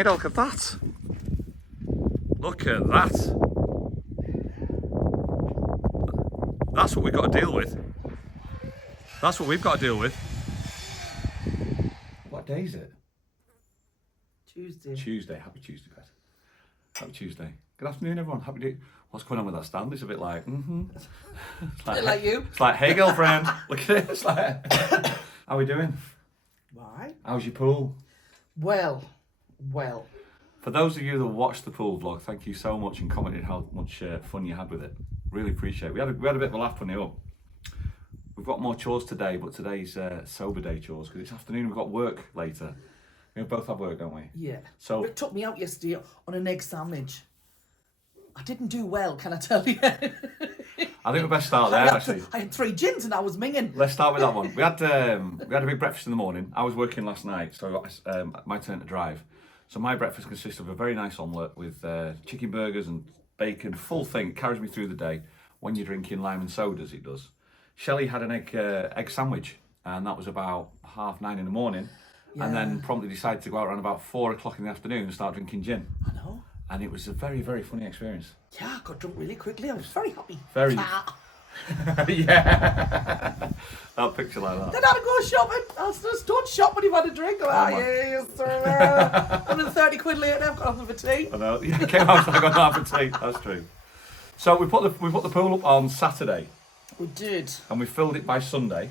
Hey, look at that. Look at that. That's what we've got to deal with. That's what we've got to deal with. What day is it? Tuesday. Tuesday. Happy Tuesday, guys. Happy Tuesday. Good afternoon, everyone. Happy day. What's going on with that stand? It's a bit like, It's like you. It's like, hey, girlfriend. Look at it. It's like, how are we doing? Why? How's your pool? Well. For those of you that watched the pool vlog, thank you so much and commented how much fun you had with it. Really appreciate it. We had a bit of a laugh when it up. We've got more chores today, but today's sober day chores because it's afternoon. We've got work later. We both have work, don't we? Yeah. So it took me out yesterday on an egg sandwich. I didn't do well, can I tell you? I think we best start there. Actually, I had 3 gins and I was minging. Let's start with that one. We had a big breakfast in the morning. I was working last night, so my turn to drive. So my breakfast consists of a very nice omelette with chicken burgers and bacon, full thing. It carries me through the day. When you're drinking lime and sodas, it does. Shelley had an egg sandwich, and that was about 9:30 in the morning. Yeah. And then promptly decided to go out around about 4 o'clock in the afternoon and start drinking gin. I know. And it was a very, very funny experience. Yeah, I got drunk really quickly. I was very happy. Very. Yeah. That picture like that. Then I had to go shopping. I was just, don't shop when you've had a drink. Yeah, 130 quid later, I've got nothing for tea. I know. Yeah, came out and I got nothing for tea. That's true. So we put the pool up on Saturday. We did. And we filled it by Sunday.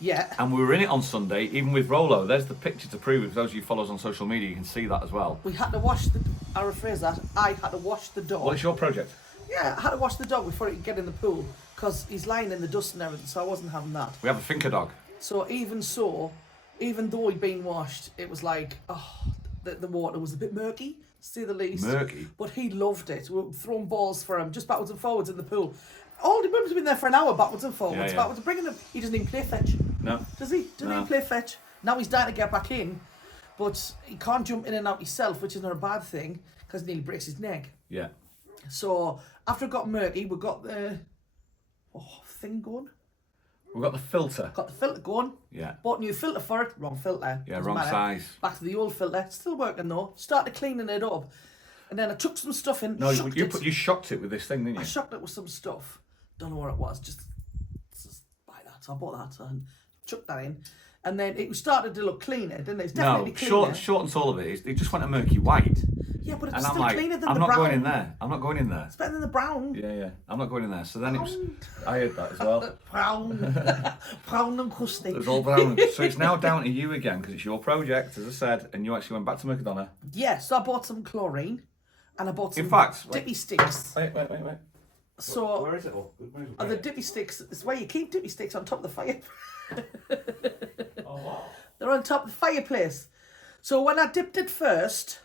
Yeah. And we were in it on Sunday, even with Rolo. There's the picture to prove it. For those of you who follow us on social media, you can see that as well. We had to wash I rephrase that. I had to wash the dog. What is your project? Yeah, I had to wash the dog before he could get in the pool because he's lying in the dust and everything, so I wasn't having that. We have a Finca dog. So, even though he'd been washed, it was like, the water was a bit murky, to say the least. Murky? But he loved it. We were throwing balls for him, just backwards and forwards in the pool. All the women's been there for an hour, backwards and forwards, backwards and bringing him. He doesn't even play fetch. No. Does he? Doesn't even play fetch. Now he's dying to get back in, but he can't jump in and out himself, which is not a bad thing, because he nearly breaks his neck. Yeah. So, after it got murky, we got the thing going. We've got the filter. Got the filter going. Yeah. Bought a new filter for it. Wrong filter. Yeah, wrong size. Back to the old filter. Still working though. Started cleaning it up. And then I took some stuff in. No, you shocked it with this thing, didn't you? I shocked it with some stuff. Don't know what it was. Just buy that. So I bought that and chucked that in. And then it started to look cleaner, didn't it? It's definitely cleaner. Short and tall of it is, it just went a murky white. Yeah, but it's and still I'm like, cleaner than I'm the not brown. going in there. I'm not going in there. It's better than the brown. Yeah. I'm not going in there. So then it was, I heard that as well. brown and crusty. It's all brown. So it's now down to you again because it's your project, as I said, and you actually went back to Mercadona. Yeah, so I bought some chlorine and I bought some dippy sticks. Wait. So where is it all? The dippy sticks is where you keep dippy sticks on top of the fire. Oh wow. They're on top of the fireplace. So when I dipped it first,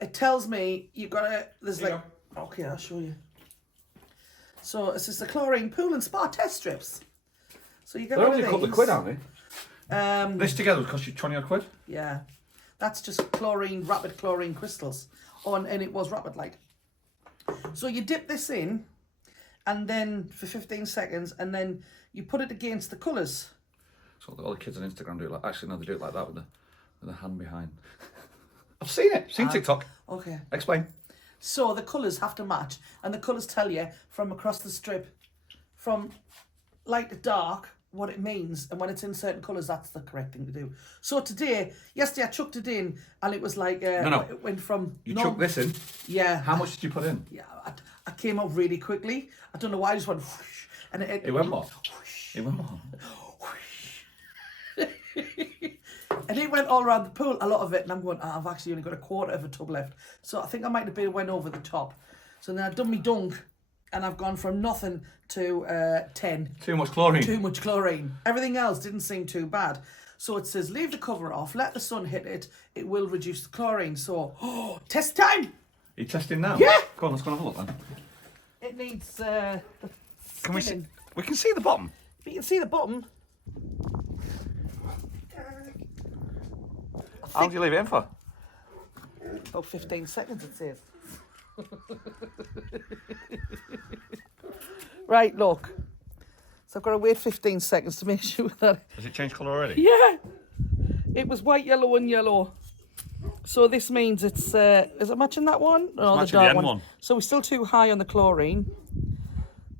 it tells me okay, I'll show you. So it's just the chlorine pool and spa test strips. So you get They're one only of a couple of these. quid, aren't they? This together would cost you 20 odd quid? Yeah. That's just rapid chlorine crystals. And it was rapid like. So you dip this in and then for 15 seconds and then you put it against the colours. So all the kids on Instagram do it like, actually no, they do it like that with the hand behind. I've seen it. Seen TikTok. Okay. Explain. So the colours have to match, and the colours tell you from across the strip, from light to dark, what it means, and when it's in certain colours, that's the correct thing to do. So yesterday I chucked it in, and it was like it went from. You chucked this in. Yeah. How much did you put in? Yeah, I came out really quickly. I don't know why. I just went whoosh, and it went more. It went more. And it went all around the pool, a lot of it, and I'm going, I've actually only got a quarter of a tub left. So I think I might have went over the top. So then I've done me dunk, and I've gone from nothing to 10. Too much chlorine. Too much chlorine. Everything else didn't seem too bad. So it says, leave the cover off, let the sun hit it, it will reduce the chlorine. So, test time! Are you testing now? Yeah! Go on, let's go and have a look then. It needs Can we see? We can see the bottom. But you can see the bottom. How do you leave it in for? About 15 seconds, it says. Right, look. So I've got to wait 15 seconds to make sure that... Has it changed colour already? Yeah! It was white, yellow and yellow. So this means it's, is it matching that one? No, the matching dark the end one. one. So we're still too high on the chlorine.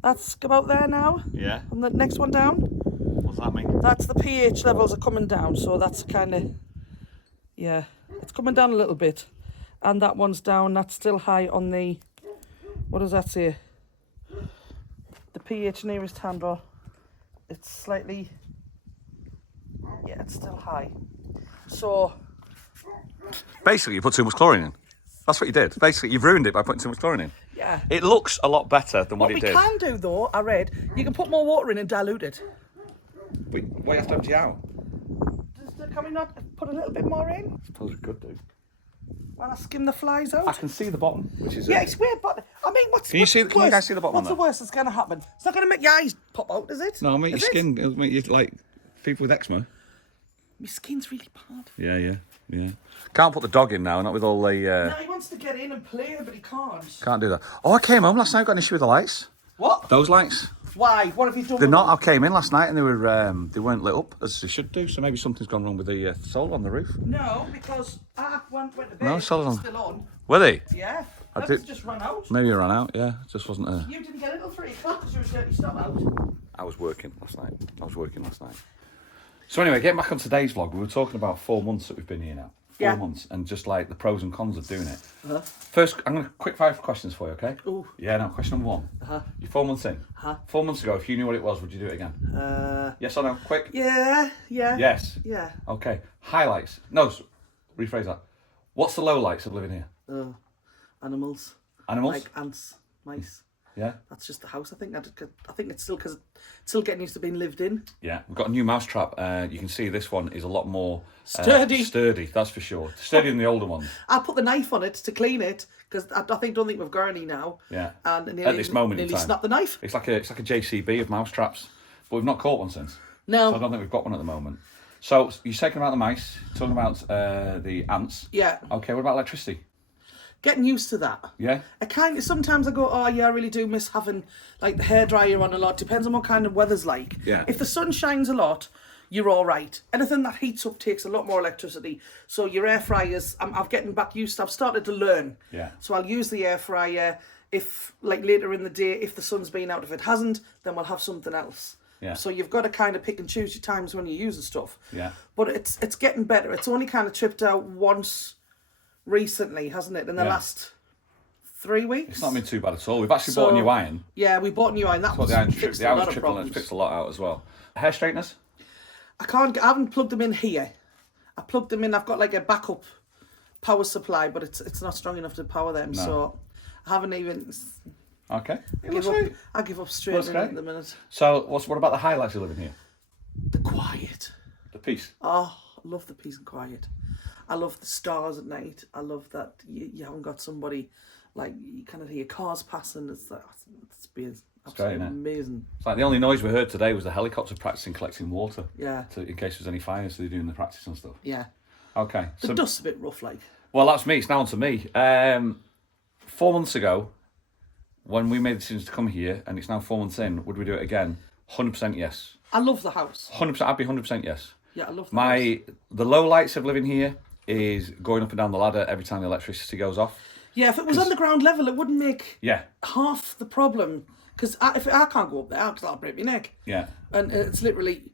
That's about there now. Yeah. And the next one down. What's that mean? That's the pH levels are coming down. So that's kind of, yeah, it's coming down a little bit. And that one's down. That's still high on the, what does that say? The pH nearest handle. It's slightly, yeah, it's still high. So Basically, you put too much chlorine in. That's what you did. Basically, you've ruined it by putting too much chlorine in. yeah. It looks a lot better than what it we did. can do though, I read, you can put more water in and dilute it. But what you have to empty out? Can we not put a little bit more in? I suppose we could do. While I skim the flies out? I can see the bottom, which is Yeah, it's weird, but I mean, what's Can you see? Can you guys see the bottom? What's on the worst that's going to happen? It's not going to make your eyes pop out, is it? No, it'll make Is your it? skin. It'll make you like people with eczema. My skin's really bad. Yeah. Can't put the dog in now, not with all the. No, he wants to get in and play, but he can't. Can't do that. Oh, I came home last night. Got an issue with the lights. What? Those lights. Why? What have you done? They're with not. them? I came in last night and they weren't lit up as they should do. So maybe something's gone wrong with the solar on the roof. No, because I went to bed. No, solar's on. Still on. Were they? Yeah. I That did- just run out. Maybe it ran out. Yeah, it just wasn't a. You didn't get it till 3 o'clock because you were dirty stop out. I was working last night. So anyway, getting back on today's vlog, we were talking about 4 months that we've been here now. 4 Yeah. months, and just like the pros and cons of doing it. Uh-huh. First, I'm going to quick fire questions for you, okay? Ooh. Yeah, no, question number 1. Uh-huh. You're 4 months in. Uh-huh. 4 months ago, if you knew what it was, would you do it again? Yes or no? Quick? Yeah. Yes. Yeah. Okay. Highlights. No, rephrase that. What's the lowlights of living here? Animals. Animals? Like ants, mice. Yeah? That's just the house. I think it's still because it's still getting used to being lived in. Yeah. We've got a new mouse trap. You can see this one is a lot more... Sturdy. Sturdy, that's for sure. Sturdier than the older ones. I put the knife on it to clean it because I don't think we've got any now. Yeah. And nearly, At this moment in nearly time. snapped the knife. It's like a JCB of mouse traps, but we've not caught one since. No. So I don't think we've got one at the moment. So you're talking about the mice, talking about the ants. Yeah. Okay, what about electricity? Getting used to that. Yeah. Sometimes I go, oh yeah, I really do miss having like the hairdryer on a lot. Depends on what kind of weather's like. Yeah. If the sun shines a lot, you're all right. Anything that heats up takes a lot more electricity. So your air fryers, I'm getting back used to. I've started to learn. Yeah. So I'll use the air fryer if like later in the day, if the sun's been out. If it hasn't, then we'll have something else. Yeah. So you've got to kind of pick and choose your times when you use the stuff. Yeah. But it's getting better. It's only kind of tripped out once recently, hasn't it? In the Yeah. last 3 weeks. It's not been too bad at all. We've actually bought a new iron. Yeah, we bought a new iron. That But was the iron's fixed the a lot iron's of triple and problems. it's fixed a lot out as well. Hair straighteners? I haven't plugged them in here. I plugged them in. I've got like a backup power supply, but it's not strong enough to power them. No. So I haven't even. Okay. I give up straight That's in great. at the minute. So what about the highlights of living here? The quiet. The peace. Oh, I love the peace and quiet. I love the stars at night. I love that you haven't got somebody like you kind of hear cars passing. It's been absolutely isn't it? amazing. It's like the only noise we heard today was the helicopter practicing collecting water. Yeah. In case there's any fires, so they're doing the practice and stuff. Yeah. Okay. The dust's a bit rough, like. Well, that's me. It's now on to me. 4 months ago, when we made the decision to come here, and it's now 4 months in, would we do it again? 100% yes. I love the house. 100%. I'd be 100% yes. Yeah, I love the house. The low lights of living here is going up and down the ladder every time the electricity goes off. Yeah, if it was underground level, it wouldn't make Yeah. half the problem. Because if I can't go up there, because I'll break my neck. Yeah. And it's literally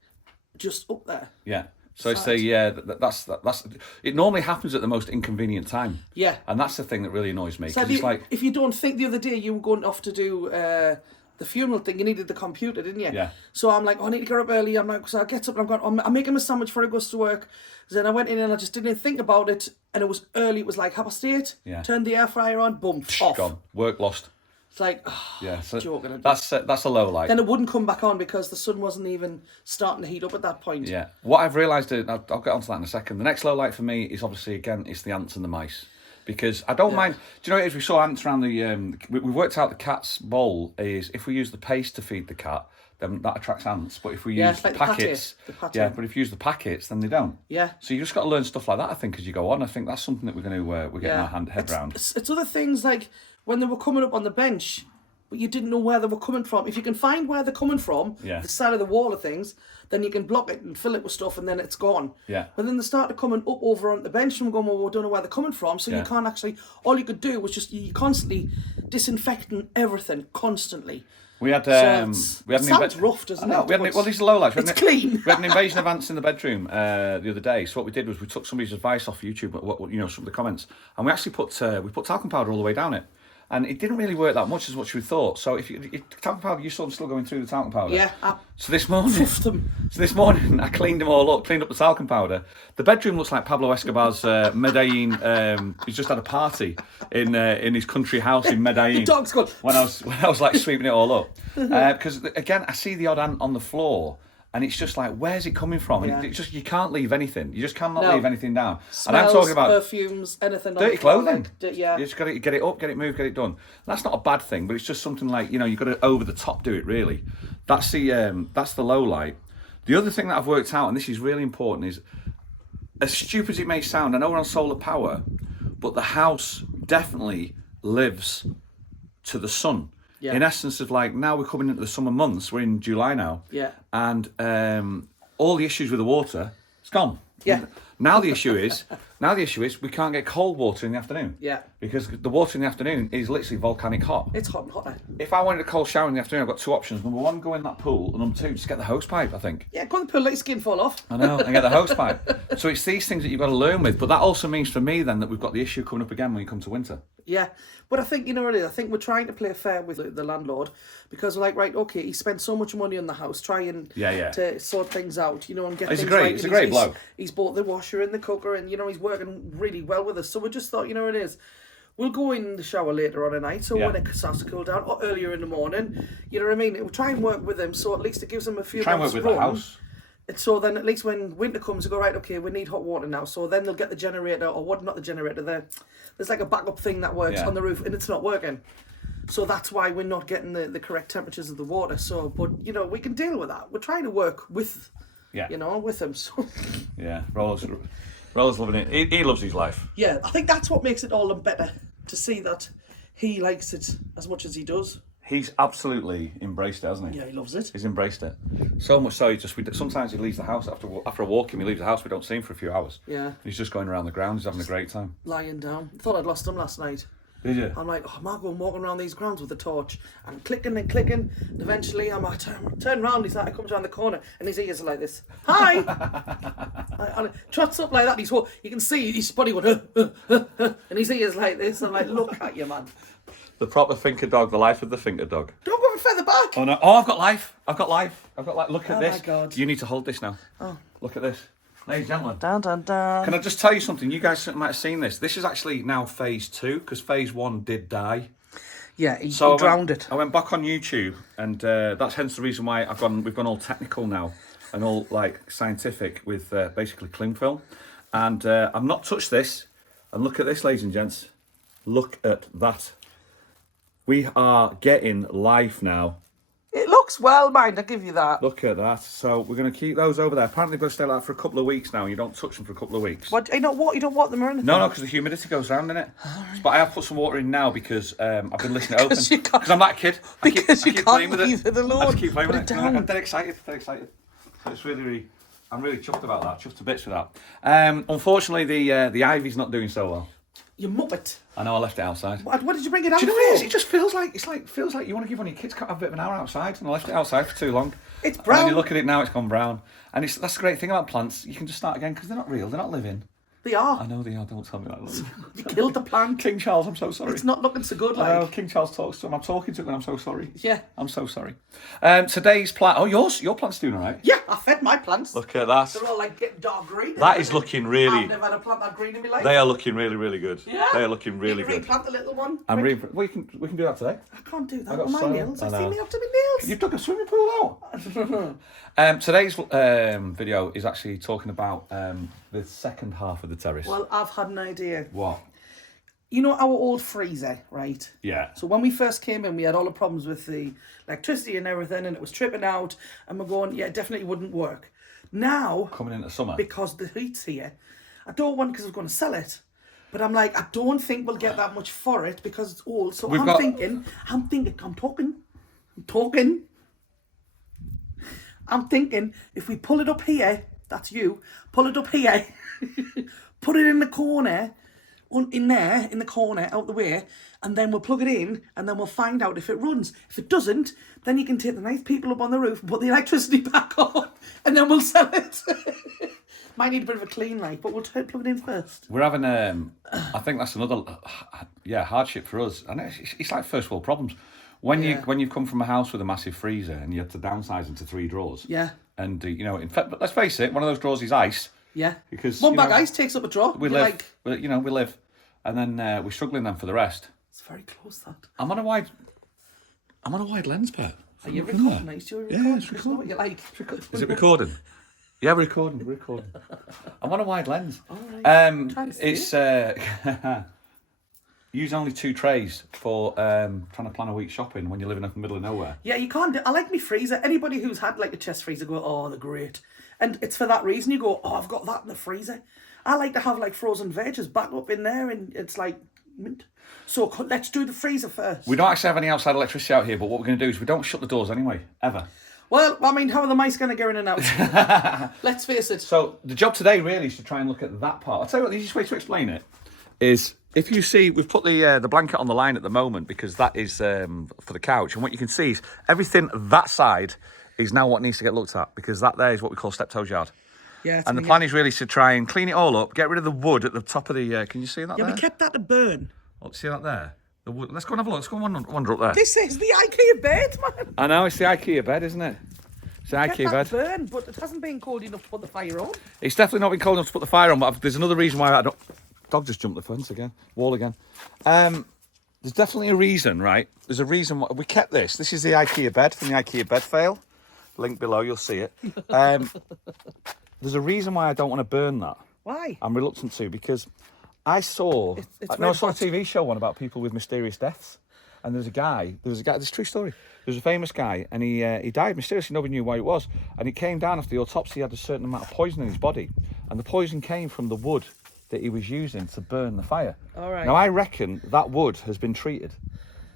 just up there. Yeah. So it's that's it normally happens at the most inconvenient time. Yeah. And that's the thing that really annoys me. So Because it's like, if you don't think the other day you were going off to do the funeral thing, you needed the computer, didn't you? Yeah. So I'm like, I need to get up early. I'm like, so I get up and I'm making my sandwich before I goes to work. Then I went in and I just didn't even think about it. And it was early. It was like 8:30. Yeah. Turned the air fryer on. Boom. Off. gone. Work lost. It's like, oh, Yeah. So joking. that's a low light. Then it wouldn't come back on because the sun wasn't even starting to heat up at that point. Yeah. What I've realised, I'll get onto that in a second. The next low light for me is obviously, again, it's the ants and the mice. Because I don't mind. Do you know, if we saw ants around the... we worked out the cat's bowl is if we use the paste to feed the cat, then that attracts ants. But if we use it's like the the pate, packets... the pate. Yeah, but if you use the packets, then they don't. Yeah. So you just got to learn stuff like that, I think, as you go on. I think that's something that we're getting our head round. It's other things like when they were coming up on the bench, but you didn't know where they were coming from. If you can find where they're coming from, Yeah. the side of the wall of things, then you can block it and fill it with stuff, and then it's gone. Yeah. But then they started coming up over on the bench, and we're going, well, we don't know where they're coming from, so Yeah. you can't actually. All you could do was just you constantly disinfecting everything constantly. We had So we had it an sounds rough, doesn't I know, it? we had But well, these are low lights. it's clean. We had an invasion of ants in the bedroom the other day. So what we did was we took somebody's advice off YouTube, what you know, some of the comments, and we actually put talcum powder all the way down it, and it didn't really work that much as much we thought. So if talcum powder, you saw them still going through the talcum powder. Yeah. So this morning, Puffed them. I cleaned them all up, cleaned up the talcum powder. The bedroom looks like Pablo Escobar's Medellin. He's just had a party in his country house in Medellin. Dog's gone. When I was like sweeping it all up, because again I see the odd ant on the floor, and it's just like, where's it coming from? And Yeah. it's just, you can't leave anything. You just cannot No. leave anything down. Smells, and I'm talking about perfumes, anything. on dirty the floor, clothing. Yeah. You just got to get it up, get it moved, get it done. That's not a bad thing, but it's just something like, you know, you've got to over the top do it really. That's the low light. The other thing that I've worked out, and this is really important, is as stupid as it may sound, I know we're on solar power, but the house definitely lives to the sun. Yeah. In essence of like, now we're coming into the summer months, we're in July now. Yeah. And all the issues with the water, it's gone. Yeah. Now the issue is we can't get cold water in the afternoon. Yeah. Because the water in the afternoon is literally volcanic hot. It's hot and hotter. If I wanted a cold shower in the afternoon, I've got two options. Number one, go in that pool, and number two, just get the hose pipe, I think. Yeah, go on the pool, let your skin fall off. I know, and get the hose pipe. So it's these things that you've got to learn with. But that also means for me then that we've got the issue coming up again when you come to winter. Yeah, but I think, you know what it is, I think we're trying to play fair with the landlord, because we're like, right, okay, he spent so much money on the house trying to sort things out, you know, and get He's things a great, right. he's And a great bloke. He's bought the washer and the cooker, and, you know, he's working really well with us. So we just thought, you know what it is, we'll go in the shower later on at night, so when it starts to cool down, or earlier in the morning, you know what I mean? We'll try and work with him, so at least it gives him a few Try and work months with run. the house. And so then at least when winter comes, they go, right, okay, we need hot water now. So then they'll get the generator, or what? Not the generator. There's like a backup thing that works on the roof, and it's not working. So that's why we're not getting the correct temperatures of the water. So, but you know, we can deal with that. We're trying to work with, you know, with him. So Yeah, Roller's loving it. He loves his life. yeah, I think that's what makes it all the better, to see that he likes it as much as he does. He's absolutely embraced it, hasn't he? Yeah, he loves it. He's embraced it. So much so, sometimes he leaves the house after a walk. He leaves the house, we don't see him for a few hours. Yeah, He's just going around the grounds, he's having a great time. lying down. I thought I'd lost him last night. Did you? I'm like, oh, Margot, I'm walking around these grounds with a torch and clicking and clicking. And eventually, I'm like, turn around. He's like, I comes around the corner and his ears are like this. Hi! and trots up like that. You can see his body going, and his ears like this. I'm like, look at you, man. The proper Finca dog, the life of the Finca dog. Don't go further back. Oh no! Oh, I've got life. Look at Oh, this. my God. You need to hold this now. Oh. Look at this, ladies and gentlemen. Dun, dun, dun. Can I just tell you something? You guys might have seen this. This is actually now phase 2 because phase 1 did die. Yeah, he So drowned it. I went back on YouTube, and that's hence the reason why we've gone all technical now and all like scientific with basically cling film. And I've not touched this. And look at this, ladies and gents. Look at that. We are getting life now. It looks well, mind, I'll give you that. Look at that. So we're going to keep those over there. Apparently they're going to stay like that for a couple of weeks now. You don't touch them for a couple of weeks. What? You don't want them or anything? No, because the humidity goes round in it. But I have put some water in now because I've been listening it open. Because you can't- Because I'm that kid. I because keep you playing can't with leave it alone. I just keep playing Put with it it. down. I'm dead excited. So it's really, I'm really chuffed about that. Chuffed to bits with that. Unfortunately, the ivy's not doing so well. You muppet. I know I left it outside. What did you bring it out Do you know what it is? for? It just feels like you want to give one of your kids have a bit of an hour outside, and I left it outside for too long. It's And brown. when you look at it now, it's gone brown, and that's the great thing about plants. You can just start again because they're not real, they're not living. They are. I know they are. Don't tell me that. You killed the plant. King Charles, I'm so sorry. It's not looking so good, I know, like. King Charles talks to him. I'm talking to him, and I'm so sorry. Yeah. I'm so sorry. Today's plant. Oh, your plant's doing all right. Yeah, I fed my plants. Look at that. They're all like getting dark green. That is looking really. I've never had a plant that green in my life. They are looking really, really good. Yeah. They are looking really You can good. replant the little one. I'm Quick. really. We can do that today. I can't do that I got with my so- nails. I I know. see me up to my nails. You've dug a swimming pool out. Today's video is actually talking about the second half of the terrace. Well, I've had an idea. What? You know our old freezer, right? Yeah. So when we first came in, we had all the problems with the electricity and everything, and it was tripping out, and we're going, yeah, it definitely wouldn't work. Now, Coming into summer. because the heat's here, I don't want because I was going to sell it, But I'm like, I don't think we'll get that much for it because it's old. So We've I'm got- thinking, I'm thinking if we pull it up here, that's you, pull it up here, put it in the corner, in there, in the corner, out the way, and then we'll plug it in, and then we'll find out if it runs. If it doesn't, then you can take the nice people up on the roof and put the electricity back on, and then we'll sell it. Might need a bit of a clean, like, but we'll plug it in first. We're having, I think that's another, hardship for us. And it's like first world problems. When you come from a house with a massive freezer and you have to downsize into 3 drawers. Yeah. And, in fact, but let's face it, one of those drawers is ice. Yeah. Because one bag ice takes up a drawer. We live, we live. And then we're struggling then for the rest. It's very close, that. I'm on a wide lens, Pat. Are you recording? Nice, you're recording. Yeah, it's recording. What you like. Is it recording? Yeah, we're recording. I'm on a wide lens. All right. It's use only 2 trays for trying to plan a week's shopping when you're living up in the middle of nowhere. Yeah, you can't do. I like me freezer. Anybody who's had like a chest freezer go, oh, they're great. And it's for that reason you go, oh, I've got that in the freezer. I like to have like frozen veggies back up in there, and it's like mint. So let's do the freezer first. We don't actually have any outside electricity out here, but what we're going to do is we don't shut the doors anyway, ever. Well, I mean, how are the mice going to go in and out? Let's face it. So the job today really is to try and look at that part. I'll tell you what, the easiest way to explain it is, if you see, we've put the blanket on the line at the moment because that is for the couch. And what you can see is everything that side is now what needs to get looked at, because that there is what we call steptoe's yard. Yeah. And the plan is really to try and clean it all up, get rid of the wood at the top of the... can you see that there? Yeah, we kept that to burn. Oh, see that there? The wood. Let's go and have a look. Let's go and wander up there. This is the IKEA bed, man. I know, it's the IKEA bed, isn't it? It's the IKEA bed. Burn, but it hasn't been cold enough to put the fire on. It's definitely not been cold enough to put the fire on, but there's another reason why I don't... Dog just jumped the fence again. Wall again. There's definitely a reason, right? There's a reason why we kept this. This is the IKEA bed from the IKEA bed fail. Link below, you'll see it. There's a reason why I don't want to burn that. Why? I'm reluctant to, because I saw... I saw a TV show one about people with mysterious deaths. And there was a guy, this is a true story. There was a famous guy, and he died mysteriously, nobody knew why it was. And it came down after the autopsy, he had a certain amount of poison in his body. And the poison came from the wood that he was using to burn the fire. All right. Now, I reckon that wood has been treated.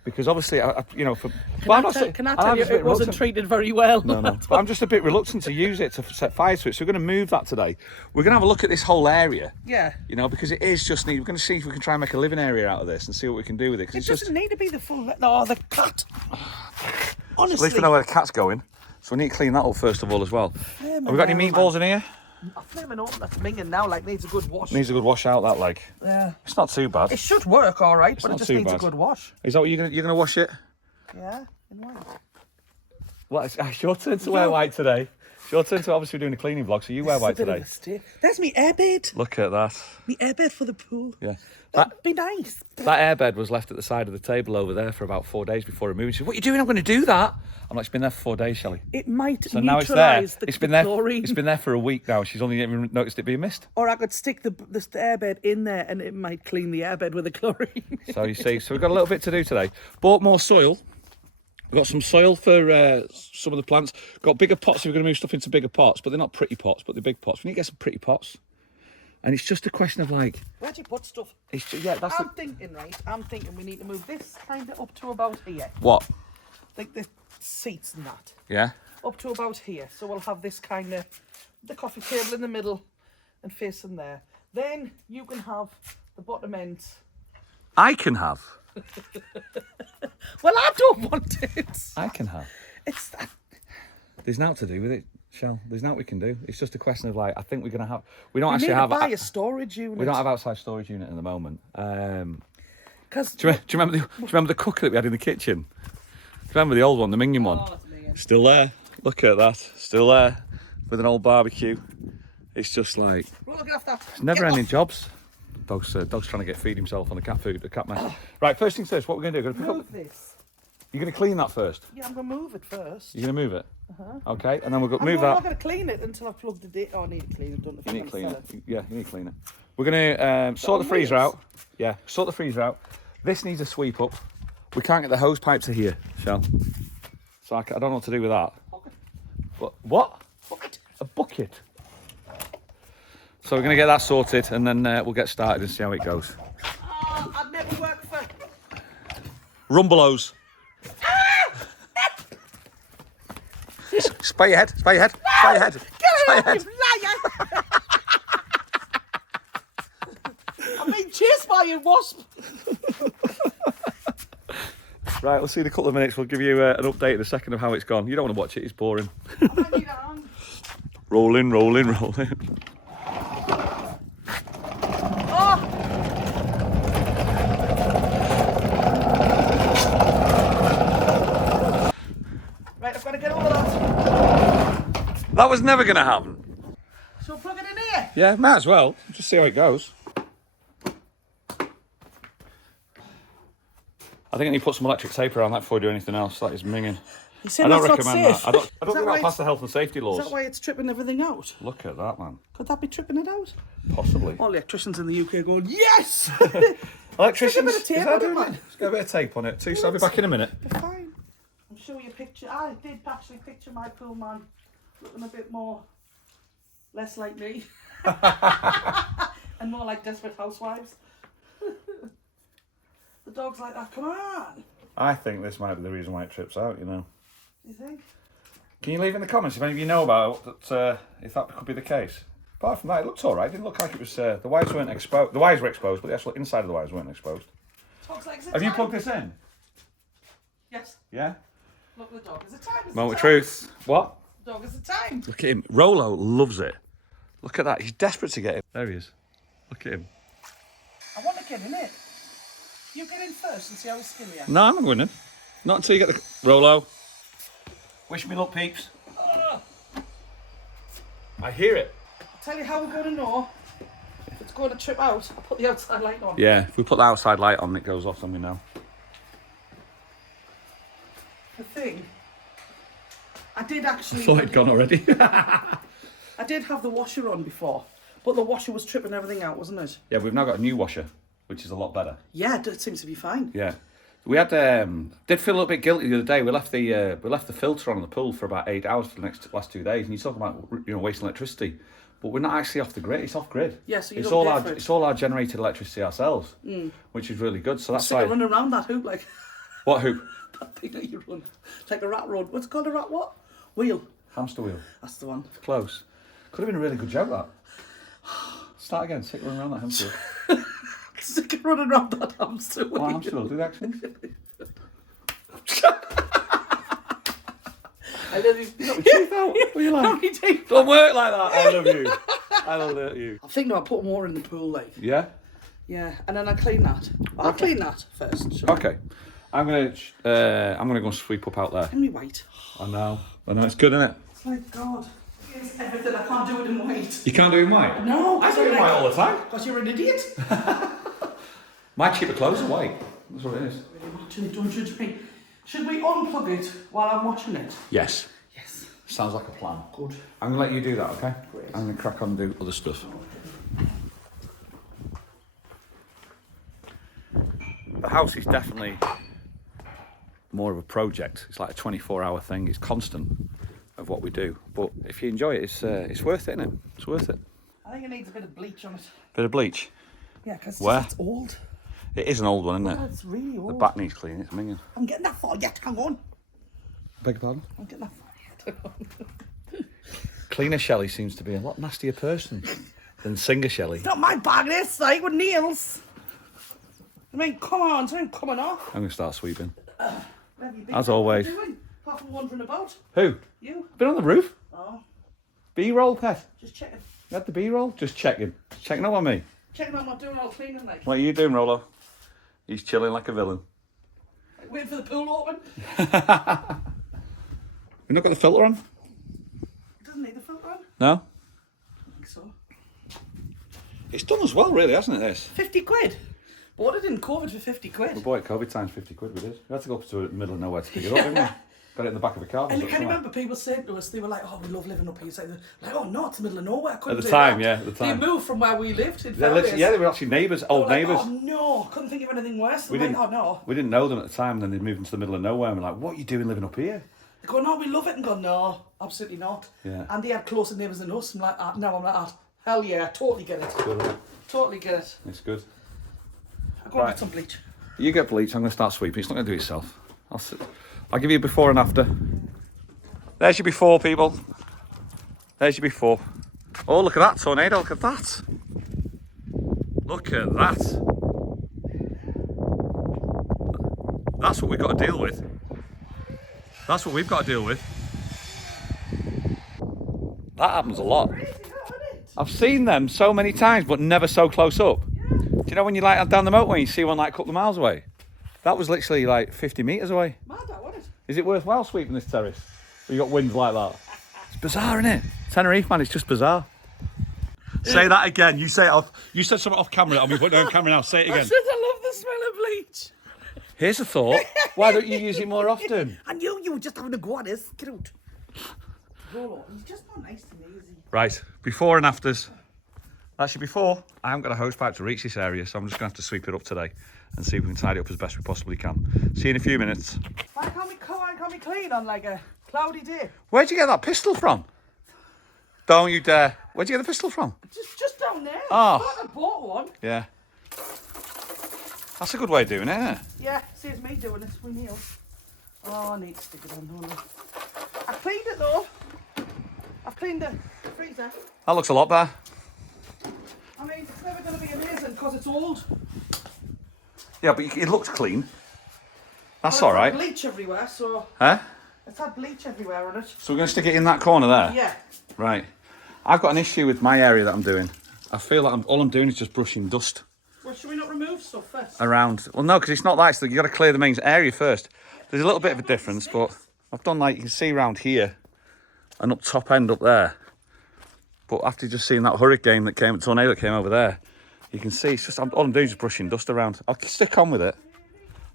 Because obviously, Can I tell you, it wasn't treated very well. No. But I'm just a bit reluctant to use it to set fire to it. So we're going to move that today. We're going to have a look at this whole area. Yeah. Because it is just neat. We're going to see if we can try and make a living area out of this and see what we can do with it. It doesn't need to be the full... No, the cat. Honestly. So at least we know where the cat's going. So we need to clean that up first of all as well. Have we got any meatballs in here? I've never known that's minging now, like, needs a good wash. Needs a good wash out, that leg. Yeah. It's not too bad. It should work all right, but it not just too needs a bad. good wash. Is that what you're gonna wash it? Yeah, in white. Well, it's your turn to wear white today. It's your turn to obviously doing a cleaning vlog, so you wear white today. There's me airbed. Look at that. Me airbed for the pool. Yeah. That'd be nice. That airbed was left at the side of the table over there for about 4 days before removing. She said, "What are you doing? I'm going to do that." I'm like, "It's been there for 4 days, Shelley." It might So now it's there. neutralise It's been there. chlorine. It's been there for a week now. She's only even noticed it being missed. Or I could stick the airbed in there and it might clean the airbed with the chlorine. So you see, so we've got a little bit to do today. Bought more soil. We've got some soil for some of the plants. Got bigger pots, so we're going to move stuff into bigger pots, but they're not pretty pots, but they're big pots. We need to get some pretty pots. And it's just a question of like... Where'd you put stuff? It's just, yeah, that's I'm thinking we need to move this kind of up to about here. What? Like the seats and that. Yeah? Up to about here. So we'll have this kind of... the coffee table in the middle and facing there. Then you can have the bottom end. I can have. Well, I don't want it. I can have. It's that. There's nothing to do with it, Shell. There's nothing we can do. It's just a question of like, I think we're going to have... We don't We actually need to have... buy a storage unit. We don't have outside storage unit at the moment. Because Do you remember the cooker that we had in the kitchen? Do you remember the old one, the minging one? Oh, it's minging. Still there. Look at that. Still there. With an old barbecue. It's just like... We're looking after that. It's never ending jobs. Dog's trying to feed himself on the cat food, the cat mess. Right, first things first, what we're going to do, we're going to Move this. You're going to clean that first? Yeah, I'm going to move it first. You're going to move it? Okay, and then we'll move I'm that. not going to clean it until I've plugged the date. Oh, I need to clean it, don't I? You need to clean it. Yeah, you need to clean it. We're going to sort the freezer out. Yeah, sort the freezer out. This needs a sweep up. We can't get the hose pipe to here, Shell. So I don't know what to do with that. But what? Bucket. A bucket. So we're going to get that sorted and then we'll get started and see how it goes. work for... Rumbelows. Spy your head. Spy your head. Spy your head. Spy your head. Liar! I'm being chased by a wasp. Right, we'll see in a couple of minutes. We'll give you an update in a second of how it's gone. You don't want to watch it, it's boring. Rolling, rolling, rolling. Oh! Right, I've got to get over that. That was never going to happen. So plug it in here. Yeah, might as well. Just see how it goes. I think I need to put some electric tape around that before I do anything else. That is minging. You saying I don't that's recommend not safe? that. I don't think Is that that'll why pass the health and safety laws. Is that why it's tripping everything out? Look at that, man. Could that be tripping it out? Possibly. All the electricians in the UK going, yes! Electricians, Stick a bit of tape is that on it, doing man. it? Let's get a bit of tape on it too, so I'll be back in a minute. They're fine. I'm sure you picture. I did actually picture my pool man looking a bit more, less like me, and more like Desperate Housewives. The dog's like that. Come on. I think this might be the reason why it trips out, you know. You think? Can you leave in the comments if any of you know about that, if that could be the case? Apart from that, it looked alright. It didn't look like it was, the wires weren't exposed. The wires were exposed, but the actual inside of the wires weren't exposed. Dog's like, is it Have you time? plugged this in? Yes. Yeah? Look, the dog. Is it time? Is Moment it of time? truth. What? The dog, is it time? Look at him. Rolo loves it. Look at that. He's desperate to get in. There he is. Look at him. I want to get in it. You get in first and see how his skin reacts. No, I'm not going in. Not until you get the... Rolo. Wish me luck, peeps. I hear it. I'll tell you how we're going to know if it's going to trip out. I'll put the outside light on. Yeah, if we put the outside light on and it goes off, then we know. The thing, I did actually... I thought it'd gone already. I did have the washer on before, but the washer was tripping everything out, wasn't it? Yeah, we've now got a new washer, which is a lot better. Yeah, it seems to be fine. Yeah. We had did feel a little bit guilty the other day. We left the filter on in the pool for about 8 hours for the last 2 days, and you're talking about wasting electricity, but we're not actually off the grid. It's off grid. Yeah, so you it's don't all pay for it. it's all our generated electricity ourselves, which is really good. So that's Sick of why. running around that hoop like What hoop? that thing that you run. It's like a rat road. What's it called, a rat what? Wheel. Hamster wheel. That's the one. Close. Could have been a really good joke that. Start again. Sick running around that hamster wheel. Sick of running around that hamster wheel. What hamster wheel? Do the accent. I love you. You got my teeth out. What are you like? How many teeth? Don't work like that. I love you. I love you. I think I'll put more in the pool, like. Yeah. Yeah, and then I'll clean that. I'll clean that first. Sure. Okay. I'm gonna go and sweep up out there. Can we wait? I know it's good, isn't it? It's like, God, here's everything. I can't do it in white. You can't do it in white. No, I do it in white all the time. Because you're an idiot. My cheaper clothes are white. That's what it is. Don't judge me. Should we unplug it while I'm watching it? Yes. Yes. Sounds like a plan. Good. I'm gonna let you do that, okay? Great. I'm gonna crack on and do other stuff. The house is definitely more of a project. It's like a 24-hour thing. It's constant of what we do. But if you enjoy it, it's worth it, isn't it? It's worth it. I think it needs a bit of bleach on it. Bit of bleach. Yeah, because Where? it's old. It is an old one, isn't Oh, it? it's really The old. back needs cleaning. It's minging. I'm getting that far yet. Hang on. Beg your pardon? I'm getting that far yet. Cleaner Shelley seems to be a lot nastier person than singer Shelley. It's not my bag, this, like, with nails. I mean, come on, it's not coming off. I'm gonna start sweeping. Where have you been? As always. What are you doing? Apart from wandering about. Who? You? Been on the roof? Oh, B-roll, pet. just checking. You had the B-roll? Just checking. Checking up on me. Checking I'm not doing all cleaning, like. What are you doing, Rolo? He's chilling like a villain. Like waiting for the pool open. You not got the filter on? It doesn't need the filter on. No? I think so. It's done as well, really, hasn't it, this? 50 quid. Bought it in COVID for 50 We quid. bought it COVID times 50 quid, we did. We had to go up to the middle of nowhere to pick it up, didn't we? Got it in the back of a car. And I remember people saying to us, they were like, oh, we love living up here. It's like, oh, no, it's the middle of nowhere. I couldn't At the do time, that. yeah, at the time. They moved from where we lived in They Fairways. they were actually neighbours, They old were like, neighbours. oh, no, couldn't think of anything worse. We I'm didn't, like, oh, no. we didn't know them at the time, and then they moved into the middle of nowhere, and we're like, what are you doing living up here? They go, no, we love it. And go, no, absolutely not. Yeah. And they had closer neighbours than us. I'm like, no, I'm like, hell yeah, I totally get it. Good, isn't it? Totally get it. It's good. I'll go and Right. get some bleach. You get bleach, I'm going to start sweeping. It's not going to do it itself. I'll give you a before and after. There's your before, people. There's your before. Oh, look at that tornado, look at that. Look at that. That's what we've got to deal with. That's what we've got to deal with. That happens a lot. I've seen them so many times, but never so close up. Do you know when you like down the motorway and you see one like a couple of miles away? That was literally like 50 metres away. Is it worthwhile sweeping this terrace? You got winds like that. It's bizarre, isn't it? Tenerife, man, it's just bizarre. Say that again. You say it off. You said something off camera. I'll be putting it on camera now. Say it again. I said I love the smell of bleach. Here's a thought. Why don't you use it more often? I knew you were just having a go at this. Get out. He's just not nice and easy. Right, before and afters. That's your before. I haven't got a hose pipe to reach this area, so I'm just going to have to sweep it up today and see if we can tidy it up as best we possibly can. See you in a few minutes. Why can't we clean on like a cloudy day? Where'd you get that pistol from? Don't you dare. Where'd you get the pistol from? Just down there. Oh. I bought one. Yeah. That's a good way of doing it, isn't it? Yeah, saves me doing it with nails. Oh, I need to stick it on, don't I? I cleaned it though. I've cleaned the freezer. That looks a lot better. I mean, it's never going to be amazing because it's old. Yeah, but it looks clean. That's Well, all right. It's had bleach everywhere, so... Huh? It's had bleach everywhere on it. So we're going to stick it in that corner there? Yeah. Right. I've got an issue with my area that I'm doing. I feel like all I'm doing is just brushing dust Well, should we not remove stuff first? around. Well, no, because it's not like so. You got to clear the main area first. There's a little bit of a difference, but I've done like you can see around here and up top end up there. But after just seeing that hurricane that came, tornado that came over there, you can see it's just all I'm doing is just brushing dust around. I'll stick on with it.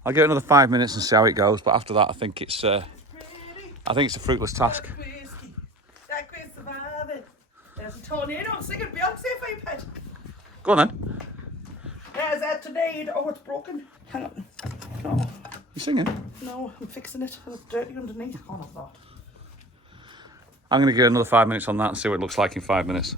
I'll give it another 5 minutes and see how it goes. But after that, I think it's a fruitless task. There's a tornado. I'm singing Beyonce for you, pet. Go on then. There's a tornado. Oh, it's broken. Hang on. No, You singing? no, I'm fixing it. It's dirty underneath. Oh, not that. I'm going to give another 5 minutes on that and see what it looks like in 5 minutes.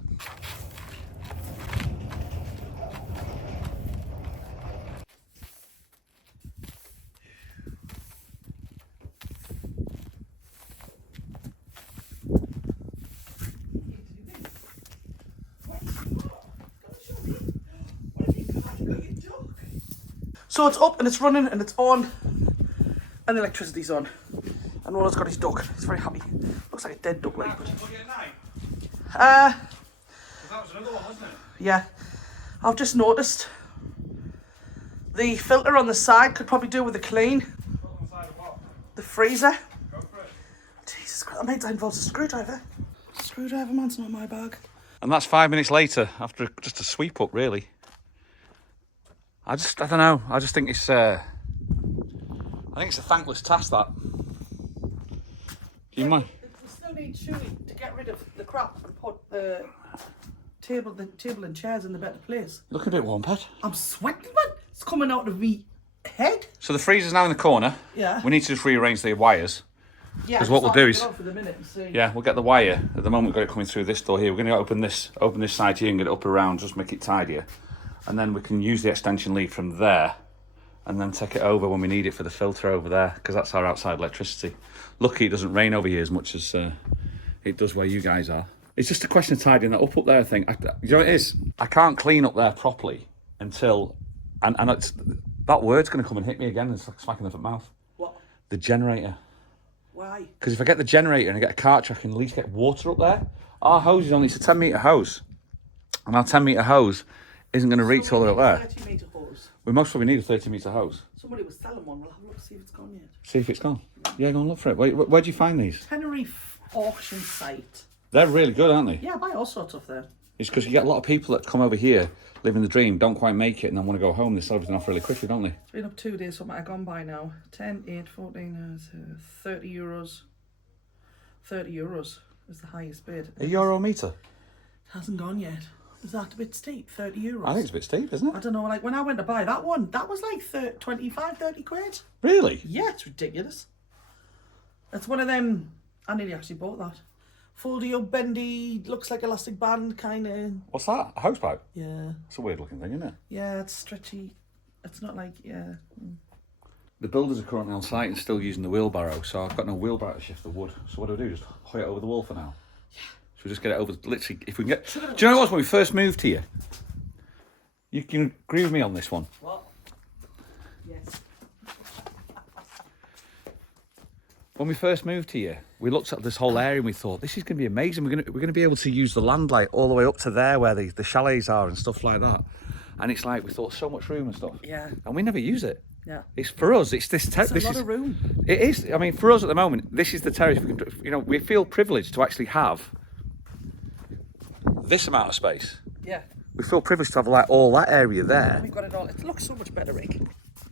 So it's up and it's running and it's on and the electricity's on. And Roland's got his duck. He's very happy. Looks like a dead duck, like. That was another one, wasn't it? Yeah. I've just noticed the filter on the side could probably do with a clean. The freezer. Go for it. Jesus Christ, that involves a screwdriver. Screwdriver, man's not my bag. And that's 5 minutes later after just a sweep up, really. I don't know. I just think it's a thankless task, that. Do you mind? We still need Shelley to get rid of the crap and put the table and chairs in the better place. Looking a bit warm, pet. I'm sweating, man. It's coming out of me head. So the freezer's now in the corner. Yeah. We need to just rearrange the wires. Yeah. 'Cause what we'll do is- for the minute and see. Yeah, we'll get the wire. At the moment, we've got it coming through this door here. We're going to open this side here and get it up around, just make it tidier. And then we can use the extension lead from there and then take it over when we need it for the filter over there, because that's our outside electricity. Lucky it doesn't rain over here as much as it does where you guys are. It's just a question of tidying that up there, I think. You know what it is? I can't clean up there properly until... And it's, that word's going to come and hit me again and smack in the mouth. What? The generator. Why? Because if I get the generator and I get a cart, I can at least get water up there. Our hose is only, it's a 10 metre hose. And our 10 metre hose isn't going to reach all the way up there. 30 metre hose. We most probably need a 30 metre hose. Somebody was selling one. We'll have a look to see if it's gone yet. See if it's gone. Yeah, go and look for it. Where'd you find these? Tenerife auction site. They're really good, aren't they? Yeah, I buy all sorts of there. It's because you get a lot of people that come over here, living the dream, don't quite make it, and then want to go home. They sell everything off really quickly, don't they? It's been up 2 days, so what I've gone by now. 10, 8, 14, 30 euros. 30 euros is the highest bid. A euro metre? It hasn't gone yet. Is that a bit steep? 30 euros? I think it's a bit steep, isn't I it? don't know, like when I went to buy that one, that was like 25, 30 quid. Really? Yeah, it's ridiculous. It's one of them, I nearly actually bought that. Foldy up, bendy, looks like elastic band kind of. What's that? A hose pipe? Yeah. It's a weird looking thing, isn't it? Yeah, it's stretchy. It's not like, yeah. The builders are currently on site and still using the wheelbarrow, so I've got no wheelbarrow to shift the wood. So what do? Just hoy it over the wall for now? Yeah. Should we just get it over, literally, if we can get... Do you know what it was when we first moved here? You can agree with me on this one. What? Yes. When we first moved here, we looked at this whole area and we thought, this is going to be amazing. We're going to be able to use the land like all the way up to there where the chalets are and stuff like that. And it's like, we thought so much room and stuff. Yeah. And we never use it. Yeah. It's for us, it's this... It's a lot of room. It is. I mean, for us at the moment, this is the terrace. We can, you know, we feel privileged to actually have this amount of space. Yeah. We feel privileged to have like all that area there. We've got it all. It looks so much better, Rick.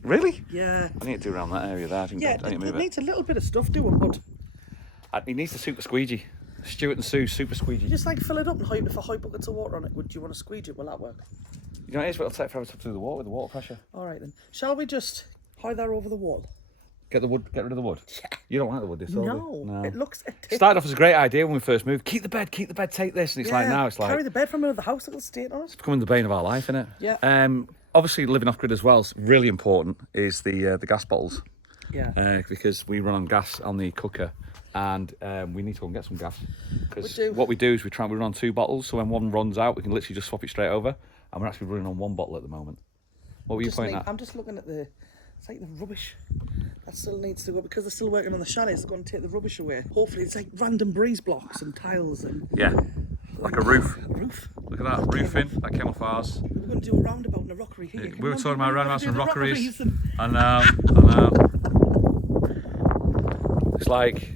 Really? Yeah. I need to do around that area there. I need to move it needs a little bit of stuff doing, but... It needs the super squeegee. Stuart and Sue's super squeegee. You just like fill it up and hype it for high buckets of water on it. Would you want to squeegee it? Will that work? You know, it is, but it'll take forever to do the water with the water pressure. All right then. Shall we just hide that over the wall? Get the wood. Get rid of the wood. Yeah. You don't like the wood, this? No. It looks. Started off as a great idea when we first moved. Keep the bed. Take this, and it's like now it's like carry the bed from another house. It'll stay on it. it's becoming the bane of our life, isn't it? Yeah. Obviously, living off grid as well is really important. Is the gas bottles. Yeah. Because we run on gas on the cooker, and we need to go and get some gas. Because We do. what we do is we run on 2 bottles, so when one runs out, we can literally just swap it straight over. And we're actually running on 1 bottle at the moment. What were you pointing at? I'm just looking at it's like the rubbish that still needs to go, because they're still working on the chalets. They're going to take the rubbish away. Hopefully, it's like random breeze blocks and tiles and Yeah, like a roof. a roof. Look at that roofing. That came off ours. We're going to do a roundabout and a rockery here. We were talking about roundabouts and rockeries. And... I know. It's like,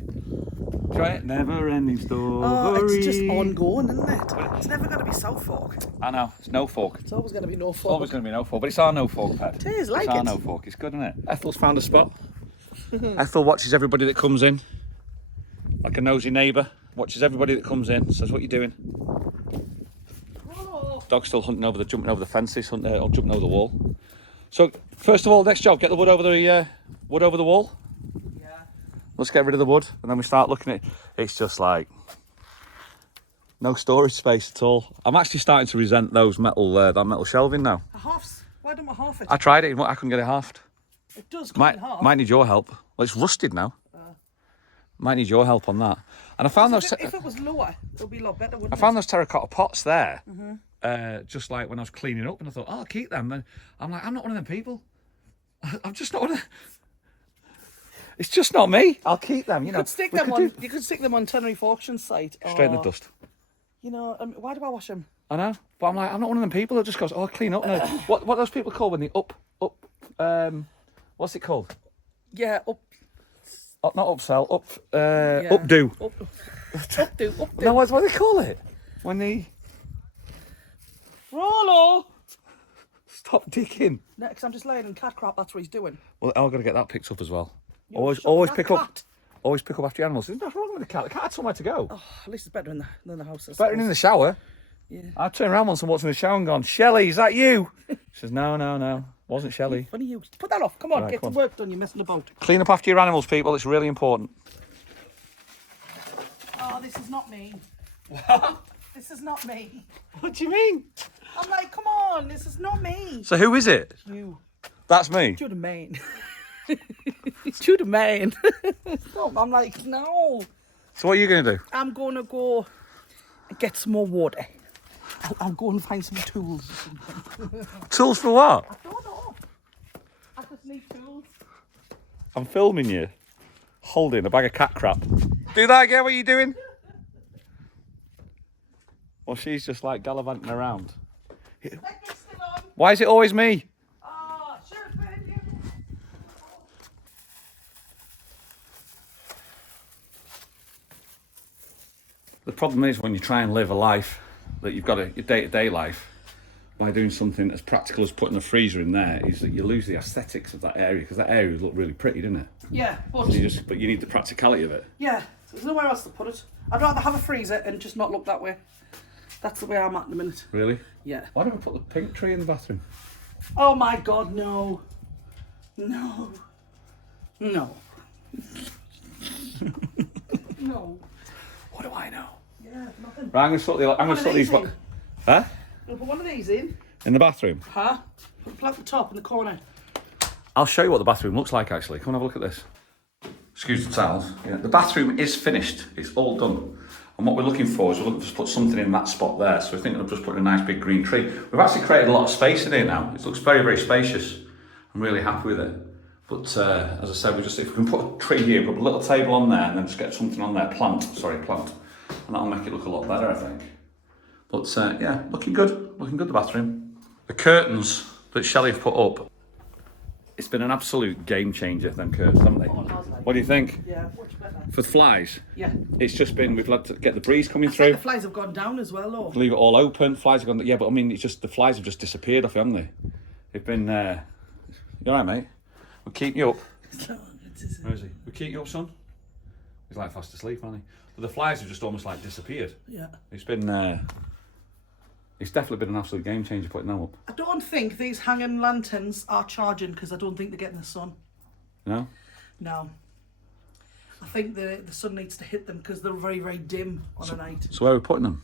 try it. Never ending story. Oh, it's just ongoing, isn't it? It's never going to be South Fork. I know. It's no fork. It's always going to be no It's fork. always going to be no fork, but it's our no fork pad. It is, like it's our it. no fork. It's good, isn't it? Ethel's found a spot. Ethel watches everybody that comes in, like a nosy neighbour. Watches everybody that comes in. Says, "What you doing?" Oh. Dog's still jumping over the fences, or jumping over the wall. So first of all, next job, get the wood over the wall. Yeah. Let's get rid of the wood, and then we start looking at it. It's just like no storage space at all. I'm actually starting to resent those that metal shelving now. A half. Why don't we half it? I tried it, I couldn't get it halved. It does come in half. Might need your help. Well, it's rusted now. Might need your help on that. And I found those. If it was lower, it would be a lot better, wouldn't I found those terracotta pots there. Just like when I was cleaning up, and I thought, oh, I'll keep them. And I'm like, I'm not one of them people. I'm just not one of. It's just not me. I'll keep them. You know, You could stick them on Tenerife auction site. Straight in the dust. You know, why do I wash them? I know, but I'm like, I'm not one of them people that just goes, oh, I'll clean up. And what those people call when they what's it called? Yeah, Not upsell, yeah. updo. Updo. No, what do they call it? When they Rollo! stop digging. Next, I'm just laying in cat crap, that's what he's doing. Well, I've got to get that picked up as well. You're Always shut pick that up. cat. Always pick up after your animals. There's nothing wrong with the cat. The cat had somewhere to go. Oh, at least it's better than the house. Better than in the shower. Yeah. I turned around once and walked in the shower and gone, Shelley, is that you? She says, no, wasn't Shelley. Funny you. Put that off. Come on, Right, get come the on. work done. You're messing about. Clean up after your animals, people. It's really important. Oh, this is not me. What? This is not me. What do you mean? I'm like, come on, this is not me. So who is it? You. That's me. To the main. To the main. I'm like, no. So what are you going to do? I'm going to go and get some more water. I'll go and find some tools or something. Tools for what? I don't know. I just need tools. I'm filming you holding a bag of cat crap. Do that again, what are you doing? Well, she's just like gallivanting around. Why is it always me? Oh, sure, baby. The problem is when you try and live a life that you've got your day-to-day life by doing something as practical as putting a freezer in there, is that you lose the aesthetics of that area, because that area would look really pretty, doesn't it? Yeah, but But you need the practicality of it. yeah, there's nowhere else to put it. I'd rather have a freezer and just not look that way. That's the way I'm at the minute. Really? Yeah. Why don't we put the pink tree in the bathroom? Oh my God, no. No. No. No. What do I know? Yeah, nothing. Right, I'm going to sort these. in. Huh? We'll put one of these in. In the bathroom? Huh? Flat the top in the corner. I'll show you what the bathroom looks like actually. Come and have a look at this. Excuse the towels. Yeah. The bathroom is finished. It's all done. And what we're looking for is we're looking to put something in that spot there. So we're thinking of just putting a nice big green tree. We've actually created a lot of space in here now. It looks very, very spacious. I'm really happy with it. But as I said, if we can put a tree here, put a little table on there and then just get something on there, plant. And that'll make it look a lot better, I think. But yeah, looking good, the bathroom. The curtains that Shelley have put up, it's been an absolute game changer, them curtains, haven't they? What do you think? Yeah, much better. For the flies? Yeah. It's just been, we've had to get the breeze coming I think through. the flies have gone down as well, though. Leave it all open, flies have gone, yeah, but I mean, it's just, the flies have just disappeared off it, haven't they? They've been, you alright, mate? We'll keep you up. Where is he? We'll keep you up, son? He's like fast asleep, isn't he? But the flies have just almost like disappeared. Yeah. It's been, it's definitely been an absolute game changer putting them up. I don't think these hanging lanterns are charging because I don't think they're getting the sun. No? No. I think the sun needs to hit them because they're very, very dim on a night. So where are we putting them?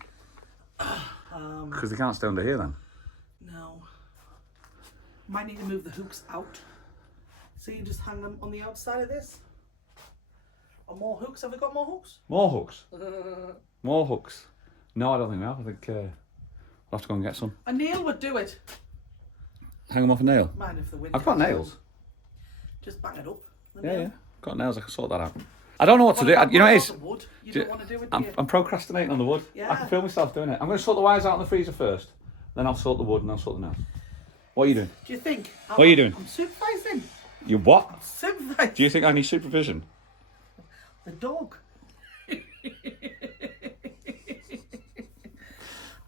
Because they can't stay under here then. No. Might need to move the hooks out. So you just hang them on the outside of this. Or more hooks? Have we got more hooks? More hooks? More hooks? No, I don't think we have. I think we'll have to go and get some. A nail would do it. Hang them off a nail? Mind if the wind I've got comes in. nails. Just bang it up. the Yeah, nail. yeah. Got nails, I can sort that out. I don't know what to do. What You know what it about is? the wood? You don't want to do it, do you? I'm procrastinating on the wood. Yeah. I can feel myself doing it. I'm going to sort the wires out in the freezer first. Then I'll sort the wood and I'll sort the nails. What are you doing? Do you think? What are you doing? I'm supervising. You what? Supervising. Do you think I need supervision? The dog.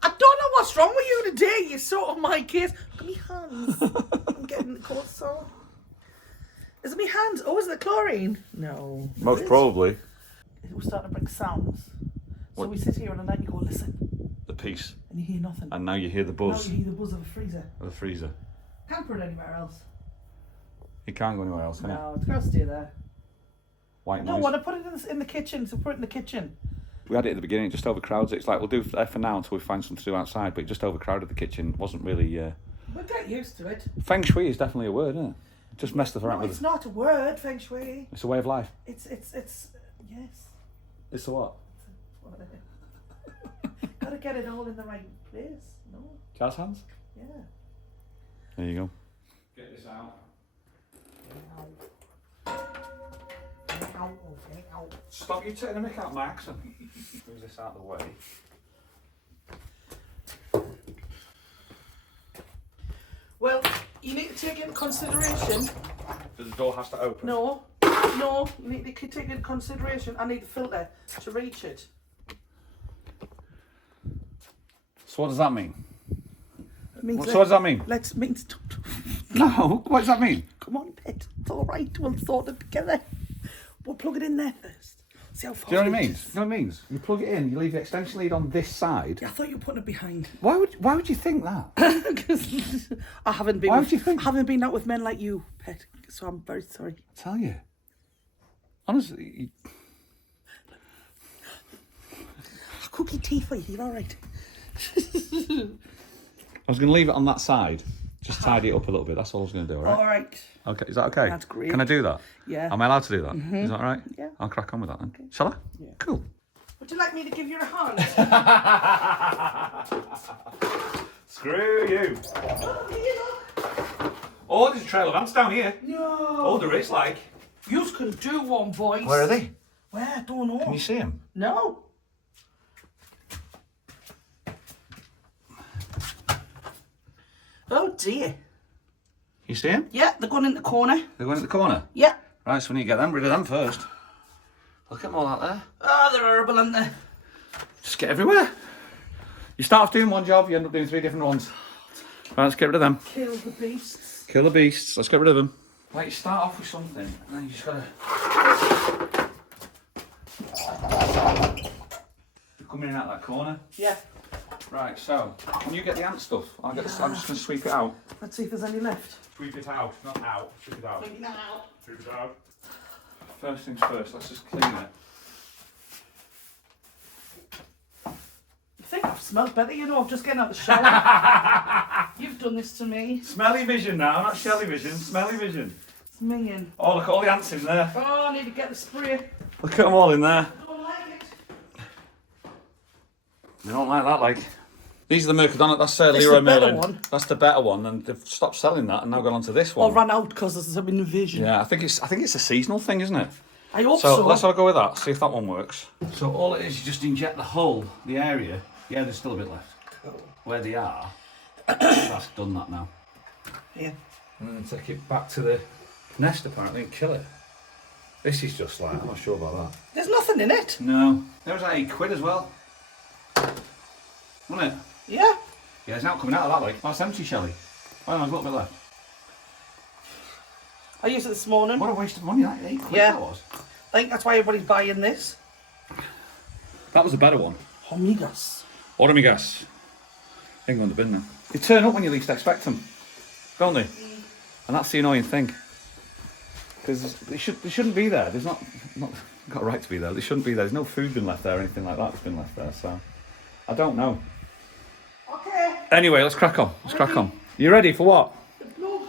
I don't know what's wrong with you today. You're sort of my case. Look at me hands. I'm getting the cold sore. Is it me hands? Oh, is it chlorine? No. Most Is it? probably. We're starting to bring sounds. So What? we sit here on a night and you go, listen. The peace. And you hear nothing. And now you hear the Now buzz you hear the buzz of a freezer. of the freezer. Can't put it anywhere else. You can't go anywhere else, can you? No, it's got to stay there. White No, I noise. want to put it in the kitchen. So put it in the kitchen. We had it at the beginning, it just overcrowded. It's like, we'll do it for now until we find something to do outside, but it just overcrowded the kitchen. It wasn't really... We'll get used to it. Feng shui is definitely a word, isn't it? Just messed us around No, with it's it. not a word, feng shui. It's a way of life. It's yes. It's a what? Gotta get it all in the right place. No. Jazz hands? Yeah. There you go. Get this out. Stop you taking the mick out, Max. Move this out of the way. Well, you need to take into consideration. The door has to open. No, you need to take into consideration. I need the filter to reach it. So what does that mean? It means So what does that mean? Let's means. No, what does that mean? Come on, pet. It's all right. We'll sort it together. We'll plug it in there first. See how far. Do you know what it it means? is. You know what it means? You plug it in, you leave the extension lead on this side. I thought you were putting it behind. Why would you think that? Because I haven't been. Why with, would you think- I haven't been out with men like you, pet. So I'm very sorry. I tell you. Honestly, Cookie tea for you. You're all right. I was going to leave it on that side. Just tidy it up a little bit. That's all I was going to do, all right? All right. Okay, is that okay? That's great. Can I do that? Yeah. Am I allowed to do that? Is that all right? Yeah. I'll crack on with that then. Shall I? Yeah. Cool. Would you like me to give you a hand? Screw you. Oh, there's a trail of ants down here. No. Oh, there is, like. You can do one, boys. Where are they? Where? I don't know. Can you see them? No. Oh dear. You see them? Yeah, they're going in the corner. They're going in the corner. Yeah. Right, so we need to get rid of them first. Look at them all out there. Oh, they're horrible, aren't they? Just get everywhere. You start off doing one job, you end up doing 3 different ones. Right, let's get rid of them. Kill the beasts. Kill the beasts. Let's get rid of them. Right, you start off with something, and then you just gotta. You're coming in out that corner. Yeah. Right, so can you get the ant stuff? I'm just gonna sweep it out. Let's see if there's any left. Sweep it out, not out. Sweep it out. Now. Sweep it out. First things first. Let's just clean it. I think I've smelled better, you know. I'm just getting out of the shower. You've done this to me. Smelly vision now, not Shelley vision, smelly vision. It's minging. Oh, look at all the ants in there. Oh, I need to get the spray. Look at them all in there. I don't like it. They don't like that, like. These are the Mercadona, that's It's Leroy the better Merlin. one. That's the better one, and they've stopped selling that and now gone on to this Or one. ran out because there's an invasion. Yeah, I think it's a seasonal thing, isn't it? I hope So so. let's have a go with that, see if that one works. So all it is, you just inject the whole, the area. Yeah, there's still a bit left. Where they are, that's done that now. Yeah. And then take it back to the nest apparently and kill it. This is just like, I'm not sure about that. There's nothing in it. No. There was like £8 as well. Wasn't it? Yeah. Yeah, it's not coming out of that, like. Oh, it's empty, Shelley. Oh, there's a little bit left. I used it this morning. What a waste of money, that £8 Yeah. that was. I think that's why everybody's buying this. That was a better one. Hormigas. Hormigas. They can go in the bin now. They turn up when you least expect them, don't they? And that's the annoying thing. Because they shouldn't be there. There's not got a right to be there. They shouldn't be there. There's no food been left there or anything like that that's been left there. So I don't know. Okay. Anyway, let's crack on. Let's crack on. You ready for what? The plug.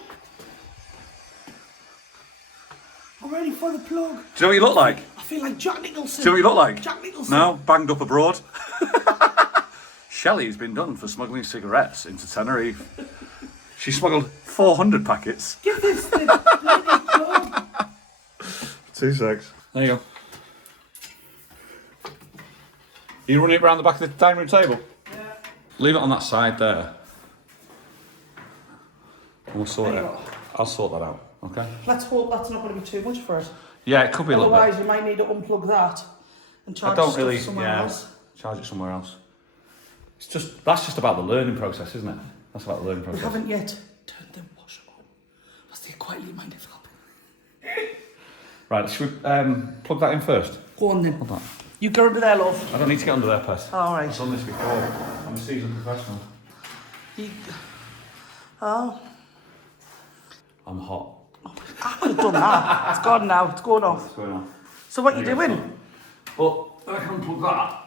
I'm ready for the plug. Do you know what you look like? I feel like Jack Nicholson. Do you know what you look like? Jack Nicholson. No, banged up abroad. Shelley's been done for smuggling cigarettes into Tenerife. She smuggled 400 packets. Give this the bloody plug. 2 secs. There you go. You run it around the back of the dining room table? Yeah. Leave it on that side there. And we'll sort There it you out. I'll sort that out, okay? Let's hope that's not going to be too much for it. Yeah, it could be a little Otherwise, bit. we might need to unplug that and I charge don't stuff really, somewhere yeah, else. charge it somewhere else. That's just about the learning process, isn't it? That's about the learning We process. haven't yet turned the washer on. Let's stay quietly, mind if help. Right, should we plug that in first? Go on then. Hold on. You go under there, love. I don't need to get under there, Pet. All right. I've done this before. I'm a seasoned professional. Oh, I'm hot. I could have done that. It's gone now. It's going off. What's going on? So what are you doing? Well, I can unplug that.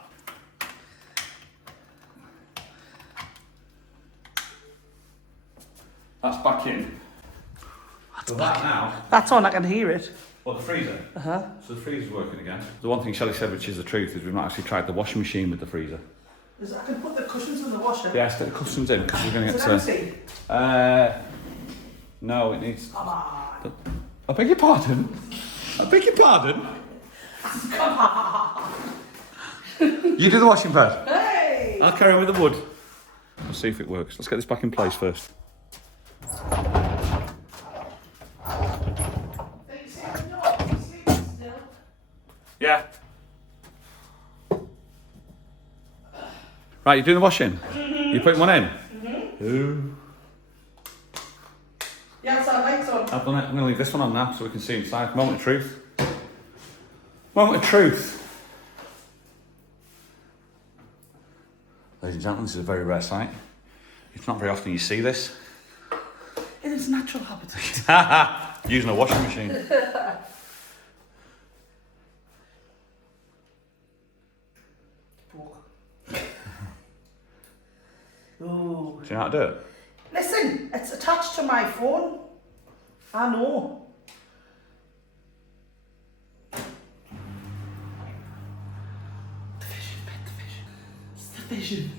That's back in. So that now. That's on. I can hear it. Well, the freezer. Uh-huh. So the freezer's working again. The one thing Shelley said, which is the truth, is we've not actually tried the washing machine with the freezer. I can put the cushions in the washer. Yeah, stick the customs in because we're going to Is get it to. empty? No, it needs. Come on. I beg your pardon. I beg your pardon. Come on. You do the washing pad. Hey. I'll carry on with the wood. We'll see if it works. Let's get this back in place first. Yeah. Right, you're doing the washing? You putting one in? Ooh. Yeah, it's our lights on. I've done it. I'm going to leave this one on now so we can see inside. Moment of truth. Moment of truth. Ladies and gentlemen, this is a very rare sight. It's not very often you see this. It is natural habitat. Using a washing machine. Ooh. Do you know how to do it? Listen, it's attached to my phone. I know. The vision, pet, the vision. It's the vision.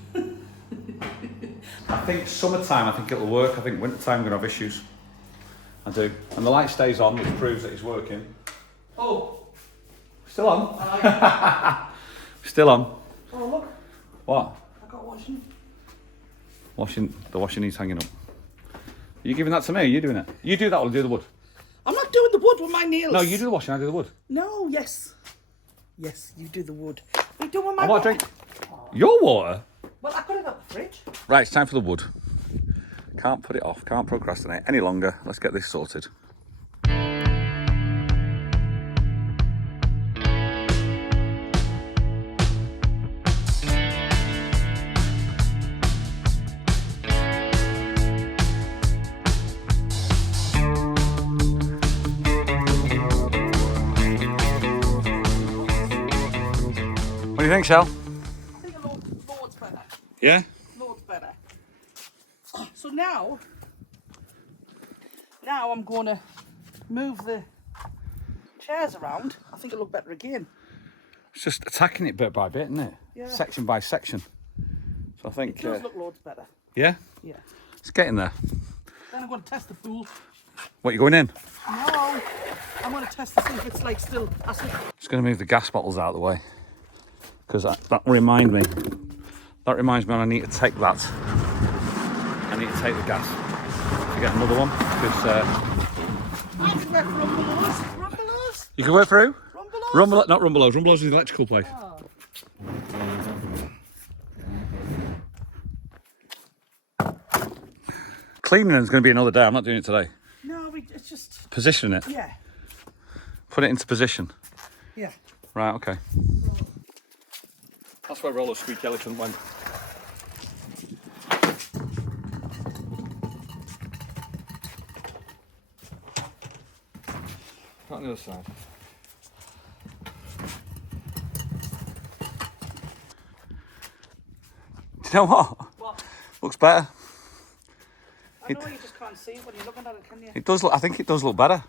I think summertime, I think it'll work. I think wintertime, we're going to have issues. I do. And the light stays on, which proves that it's working. Oh. Still on. Still on. Oh, look. What? I got washing. The washing needs hanging up. Are you giving that to me? Are you doing it? You do that or I'll do the wood. I'm not doing the wood with my nails. No, you do the washing, I do the wood. No, yes. Yes, you do the wood. What are you doing with my I want to drink your water. Well, I got it out the fridge. Right, it's time for the wood. Can't put it off, can't procrastinate any longer. Let's get this sorted. What do you think, Shell? I think loads better. Yeah? Loads better. So now I'm going to move the chairs around. I think it'll look better again. It's just attacking it bit by bit, isn't it? Yeah. Section by section. So I think... It does look loads better. Yeah? Yeah. It's getting there. Then I'm going to test the pool. What, you going in? No, I'm going to test to see if it's like still acid. Just going to move the gas bottles out of the way. Because that reminds me. That reminds me when I need to take that. I need to take the gas to get another one. Because I can work Rumbelows. Rumbelows? you can work through? Rumbelows? Not Rumbelows. Rumbelows is the electrical place. Oh. Cleaning is going to be another day. I'm not doing it today. No, it's just... Positioning it. Yeah. Put it into position. Yeah. Right, okay. That's where roller squeaky elephant went. On the other side. Do you know what? What? Looks better. I know you just can't see it when you're looking at it, can you? It does look. I think it does look better.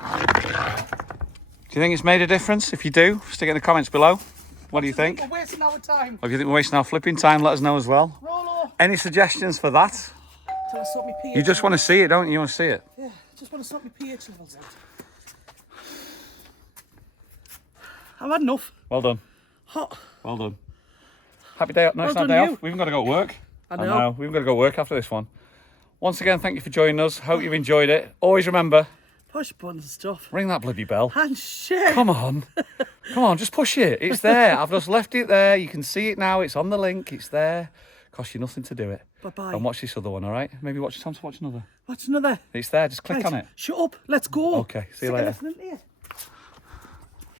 Do you think it's made a difference? If you do, stick it in the comments below. What do you think? We're wasting our time. Or if you think we're wasting our flipping time, let us know as well. Rolo. Any suggestions for that? Till I sort my pH. You just want to see it, don't you? You want to see it. Yeah, just want to sort my pH levels out. I've had enough. Well done. Hot. Well done. Happy day. Nice Well day done, you. off. We haven't got to go to work. I know. We've got to go work after this one. Once again, thank you for joining us. Hope you've enjoyed it. Always remember, Push buttons and stuff. ring that bloody bell. And shit. Come on. Come on, just push it. It's there. I've just left it there. You can see it now. It's on the link. It's there. Costs you nothing to do it. Bye-bye. And watch this other one, all right? Maybe watch time to watch another. What's another? It's there. Just click Right, on it. Shut up. Let's go. Okay, see you Sick of later. listening to you.